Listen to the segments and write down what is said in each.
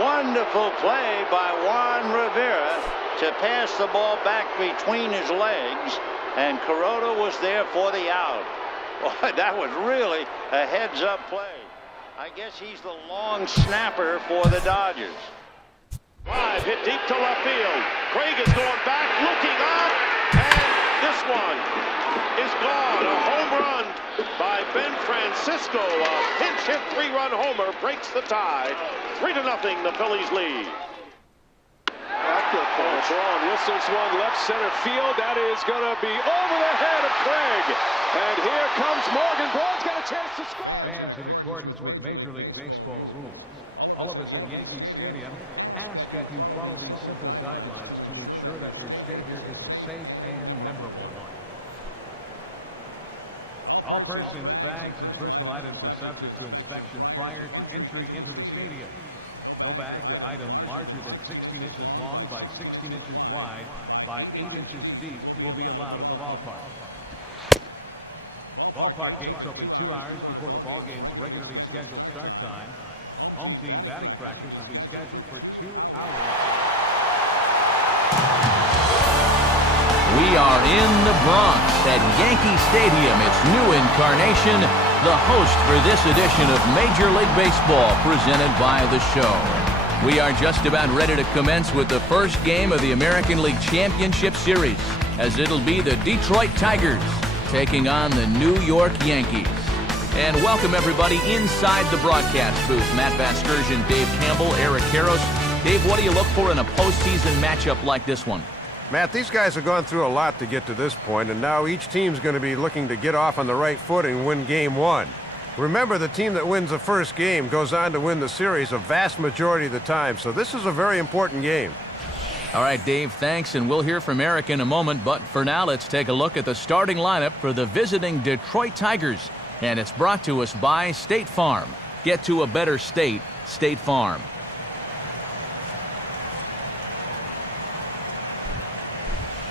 Wonderful play by Juan Rivera to pass the ball back between his legs, and Kuroda was there for the out. Boy, that was really a heads-up play. I guess he's the long snapper for the Dodgers. Drive hit deep to left field. Craig is going back, looking up, and this one is gone. A home run by Ben Francisco. A pinch hit 3-run homer breaks the tie. 3-0, the Phillies lead. Braun whistles one left center field. That is going to be over the head of Craig. And here comes Morgan. Braun's got a chance to score. Fans, in accordance with Major League Baseball rules, all of us at Yankee Stadium ask that you follow these simple guidelines to ensure that your stay here is a safe and memorable one. All persons, bags, and personal items are subject to inspection prior to entry into the stadium. No bag or item larger than 16 inches long by 16 inches wide by 8 inches deep will be allowed in the ballpark. Ballpark gates open 2 hours before the ballgame's regularly scheduled start time. Home team batting practice will be scheduled for 2 hours. We are in the Bronx at Yankee Stadium, its new incarnation, the host for this edition of Major League Baseball presented by The Show. We are just about ready to commence with the first game of the American League Championship Series, as it'll be the Detroit Tigers taking on the New York Yankees. And welcome everybody inside the broadcast booth. Matt Vasgersian, Dave Campbell, Eric Karros. Dave, what do you look for in a postseason matchup like this one? Matt, these guys have gone through a lot to get to this point, and now each team's going to be looking to get off on the right foot and win game one. Remember, the team that wins the first game goes on to win the series a vast majority of the time, so this is a very important game. All right, Dave, thanks, and we'll hear from Eric in a moment, but for now, let's take a look at the starting lineup for the visiting Detroit Tigers, and it's brought to us by State Farm. Get to a better state, State Farm.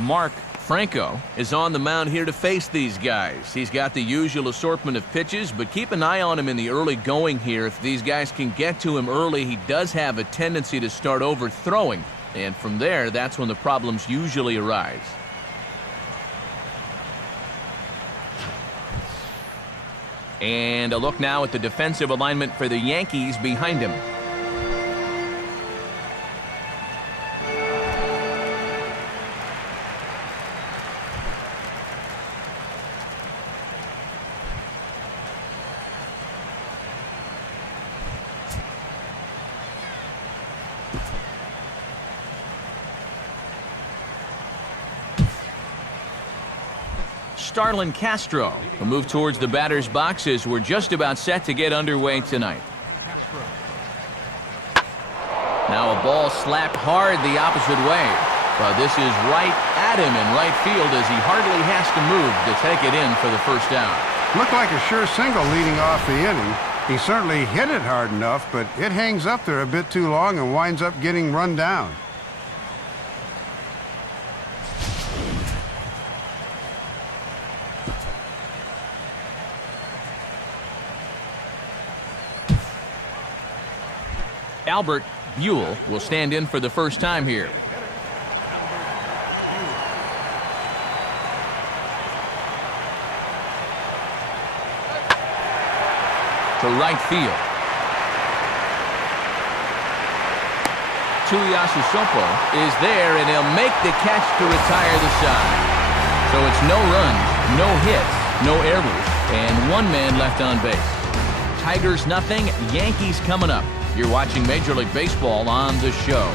Mark Franco is on the mound here to face these guys. He's got the usual assortment of pitches, but keep an eye on him in the early going here. If these guys can get to him early, he does have a tendency to start overthrowing, and from there, that's when the problems usually arise. And a look now at the defensive alignment for the Yankees behind him. Starlin Castro will move towards the batter's box as we're just about set to get underway tonight. Now a ball slapped hard the opposite way, but this is right at him in right field as he hardly has to move to take it in for the first out. Looked like a sure single leading off the inning. He certainly hit it hard enough, but it hangs up there a bit too long and winds up getting run down. Albert Buell will stand in for the first time here. To right field. Tuiasu Sopo is there, and he'll make the catch to retire the side. So it's no runs, no hits, no errors, and 1 man left on base. Tigers nothing, Yankees coming up. You're watching Major League Baseball on The Show.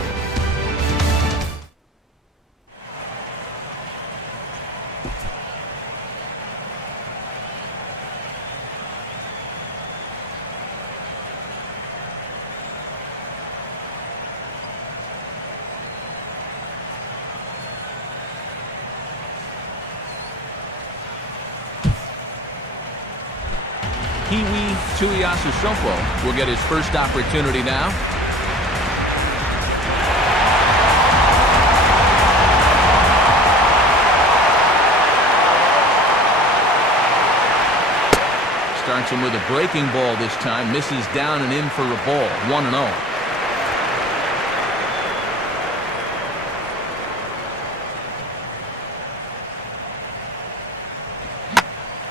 Peewee Rtts will get his first opportunity now. Starts him with a breaking ball this time. Misses down and in for a ball. 1-0.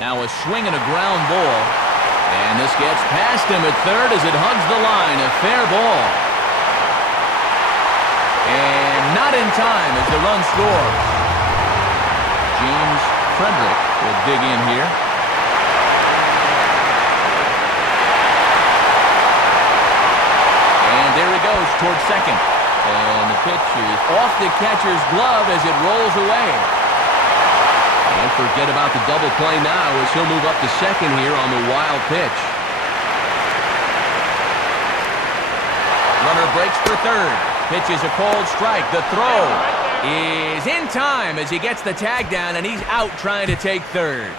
Now a swing and a ground ball. And this gets past him at third as it hugs the line. A fair ball. And not in time as the run scores. James Frederick will dig in here. And there he goes towards second. And the pitch is off the catcher's glove as it rolls away. And forget about the double play now as he'll move up to second here on the wild pitch. Runner breaks for third. Pitch is a cold strike. The throw is in time as he gets the tag down, and he's out trying to take third.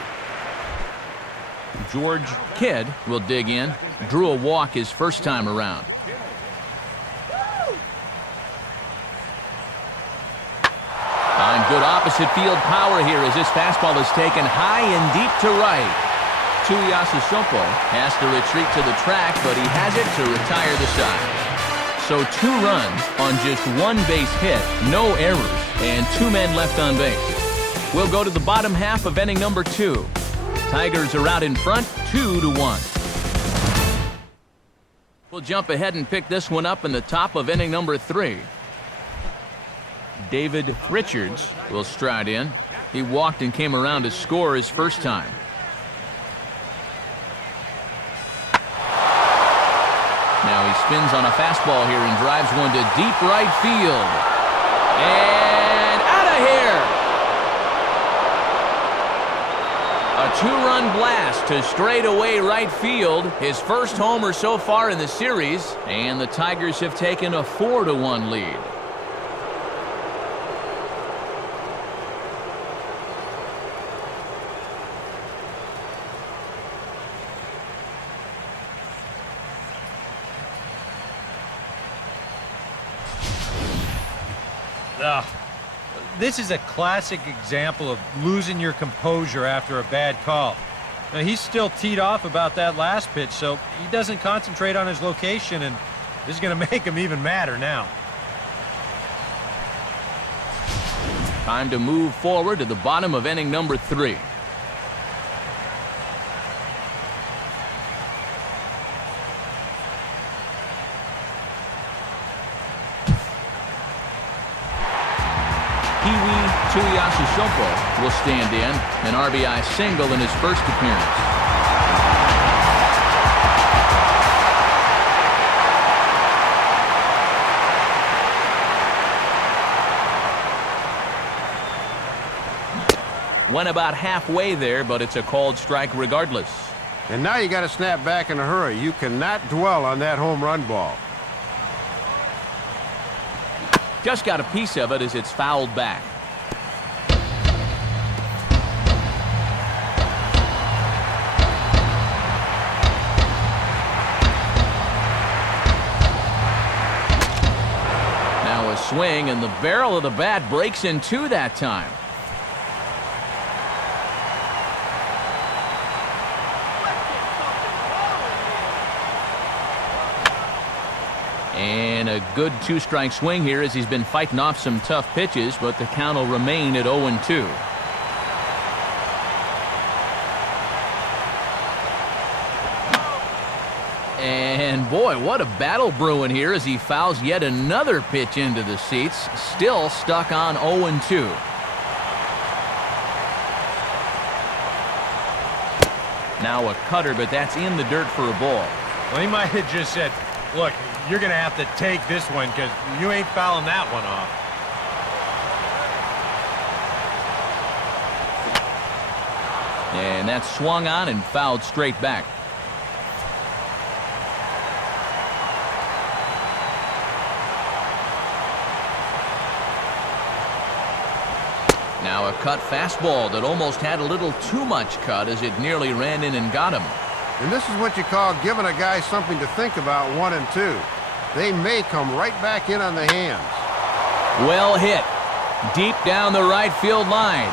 George Kidd will dig in. Drew a walk his first time around. On good opposite field power here as this fastball is taken high and deep to right. Tuiasosopo has to retreat to the track, but he has it to retire the side. So 2 runs on just 1 base hit, no errors, and 2 men left on base. We'll go to the bottom half of inning number 2. Tigers are out in front, 2-1. We'll jump ahead and pick this one up in the top of inning number 3. David Richards will stride in. He walked and came around to score his first time. Now he spins on a fastball here and drives one to deep right field. And out of here! A 2-run blast to straightaway right field. His first homer so far in the series. And the Tigers have taken a 4-1 lead. This is a classic example of losing your composure after a bad call. Now, he's still teed off about that last pitch, so he doesn't concentrate on his location, and this is going to make him even madder now. Time to move forward to the bottom of inning number 3. Peewee Rtts will stand in, an RBI single in his first appearance. Went about halfway there, but it's a called strike regardless. And now you got to snap back in a hurry. You cannot dwell on that home run ball. Just got a piece of it as it's fouled back. Now a swing, and the barrel of the bat breaks in two that time. And a good two-strike swing here as he's been fighting off some tough pitches, but the count will remain at 0-2. And boy, what a battle brewing here as he fouls yet another pitch into the seats, still stuck on 0-2. Now a cutter, but that's in the dirt for a ball. Well, he might have just said, look, you're going to have to take this one because you ain't fouling that one off. And that's swung on and fouled straight back. Now a cut fastball that almost had a little too much cut as it nearly ran in and got him. And this is what you call giving a guy something to think about 1 and 2. They may come right back in on the hands. Well hit. Deep down the right field line.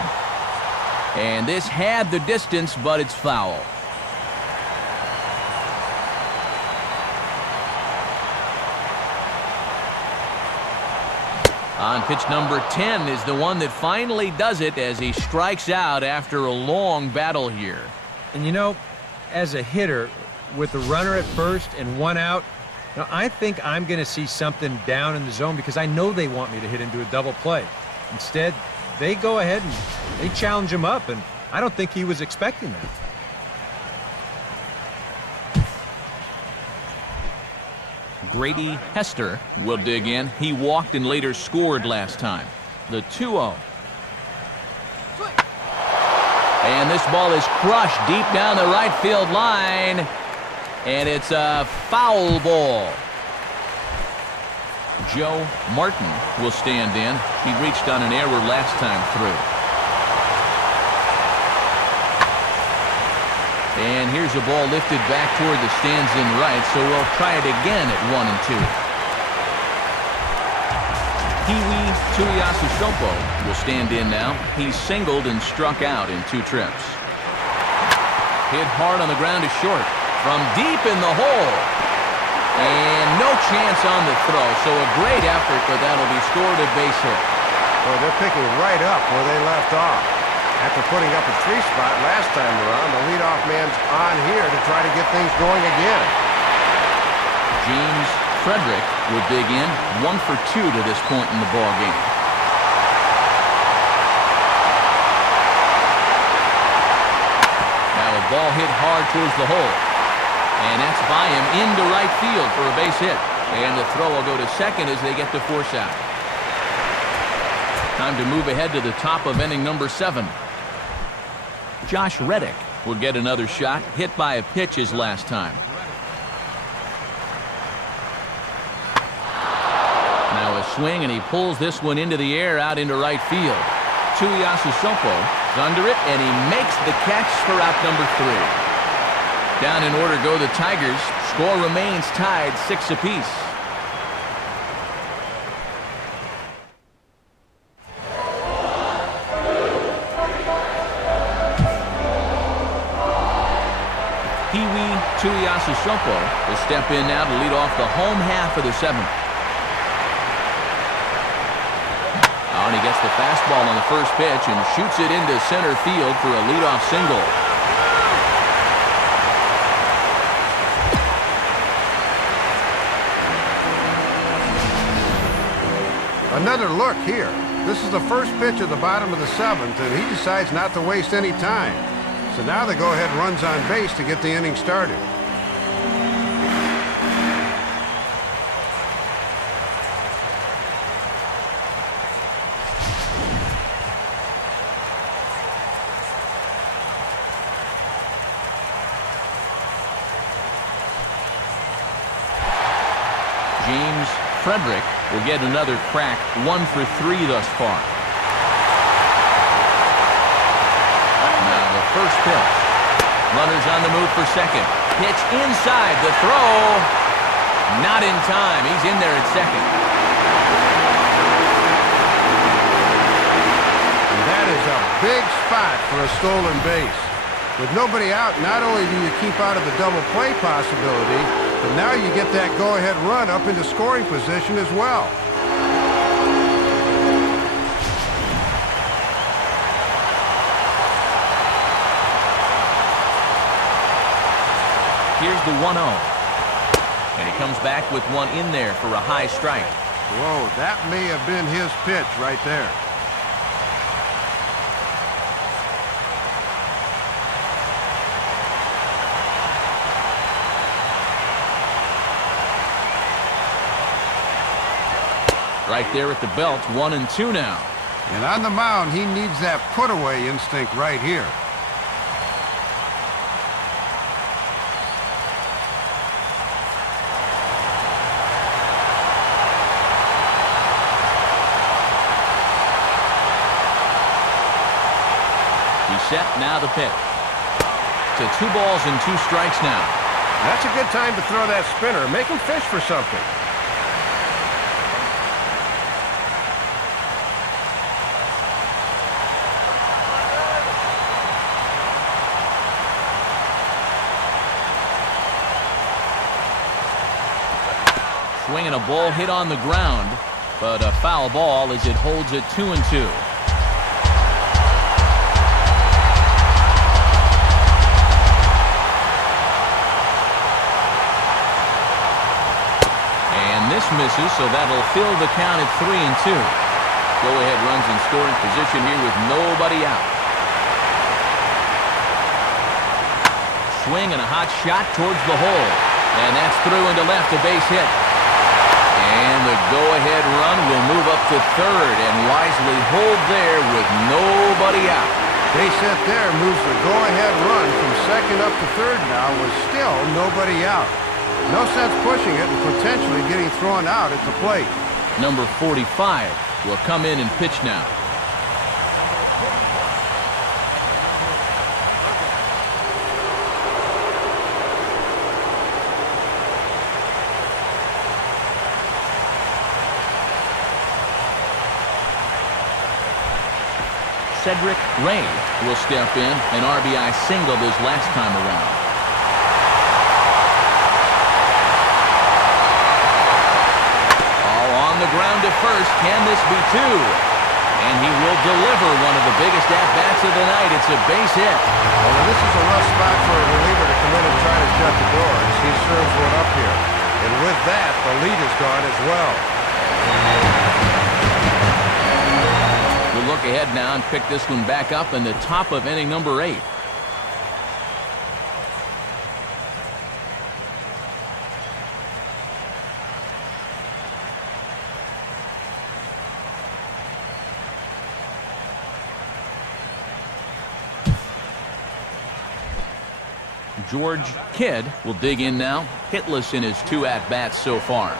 And this had the distance, but it's foul. On pitch number 10 is the one that finally does it as he strikes out after a long battle here. And you know, as a hitter, with a runner at first and one out, you know, I think I'm going to see something down in the zone because I know they want me to hit into a double play. Instead, they go ahead and they challenge him up, and I don't think he was expecting that. Grady Hester will dig in. He walked and later scored last time. The 2-0. And this ball is crushed deep down the right field line. And it's a foul ball. Joe Martin will stand in. He reached on an error last time through. And here's a ball lifted back toward the stands in right, so we'll try it again at 1-2. Peewee Rtts will stand in now. He's singled and struck out in 2 trips. Hit hard on the ground is short. From deep in the hole. And no chance on the throw, so a great effort, but that'll be scored a base hit. Well, they're picking right up where they left off. After putting up a 3 spot last time around, the leadoff man's on here to try to get things going again. James Frederick will dig in. 1 for 2 to this point in the ball game. Now a ball hit hard towards the hole. And that's by him into right field for a base hit. And the throw will go to second as they get to force out. Time to move ahead to the top of inning number 7. Josh Reddick will get another shot. Hit by a pitch his last time. Now a swing, and he pulls this one into the air out into right field. Rtts is under it, and he makes the catch for out number 3. Down in order go the Tigers. Score remains tied 6 apiece. Peewee Rtts will step in now to lead off the home half of the 7th. Oh, and he gets the fastball on the first pitch and shoots it into center field for a leadoff single. Another look here. This is the first pitch of the bottom of the 7th, and he decides not to waste any time. So now the go-ahead runs on base to get the inning started. James Frederick will get another crack. 1 for 3 thus far. Now the first pitch. Runners on the move for second. Pitch inside. The throw. Not in time. He's in there at second. And that is a big spot for a stolen base. With nobody out, not only do you keep out of the double play possibility, but now you get that go-ahead run up into scoring position as well. Here's the 1-0. And he comes back with one in there for a high strike. Whoa, that may have been his pitch right there. Right there at the belt, 1-2 now. And on the mound, he needs that put-away instinct right here. He's set, now the pitch. To 2 balls and 2 strikes now. That's a good time to throw that spinner. Make him fish for something. Swinging a ball hit on the ground, but a foul ball as it holds it 2-2. this misses, so that'll fill the count at 3-2. Go-ahead runs in scoring position here with nobody out. Swing and a hot shot towards the hole. And that's through into left, a base hit. And the go-ahead run will move up to third and wisely hold there with nobody out. Base hit there moves the go-ahead run from second up to third now with still nobody out. No sense pushing it and potentially getting thrown out at the plate. Number 45 will come in and pitch now. Cedric Ray will step in, an RBI single his last time around. All on the ground to first. Can this be two? And he will deliver one of the biggest at-bats of the night. It's a base hit. Well, this is a rough spot for a reliever to come in and try to shut the door as he serves one up here. And with that, the lead is gone as well. We'll look ahead now and pick this one back up in the top of inning number 8. George Kidd will dig in now, hitless in his 2 at-bats so far.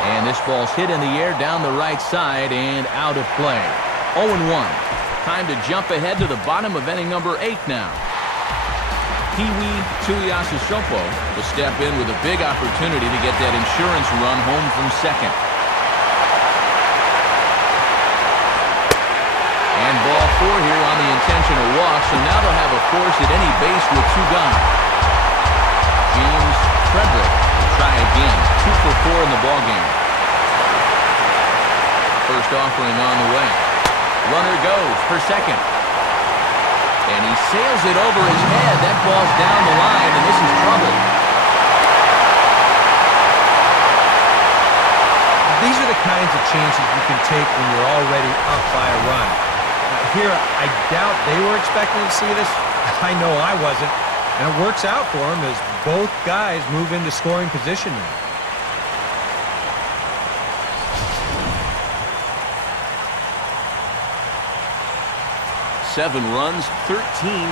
And this ball's hit in the air down the right side and out of play. 0-1. Time to jump ahead to the bottom of inning number 8 now. Peewee Rtts will step in with a big opportunity to get that insurance run home from second. And ball 4 here on the intentional walk, so now they'll have a force at any base with 2 gone. James Frederick will try again. 2 for 4 in the ballgame. First offering on the way. Runner goes for second. And he sails it over his head. That ball's down the line, and this is trouble. These are the kinds of chances you can take when you're already up by a run. Here, I doubt they were expecting to see this. I know I wasn't. And it works out for them as both guys move into scoring position now. 7 runs, 13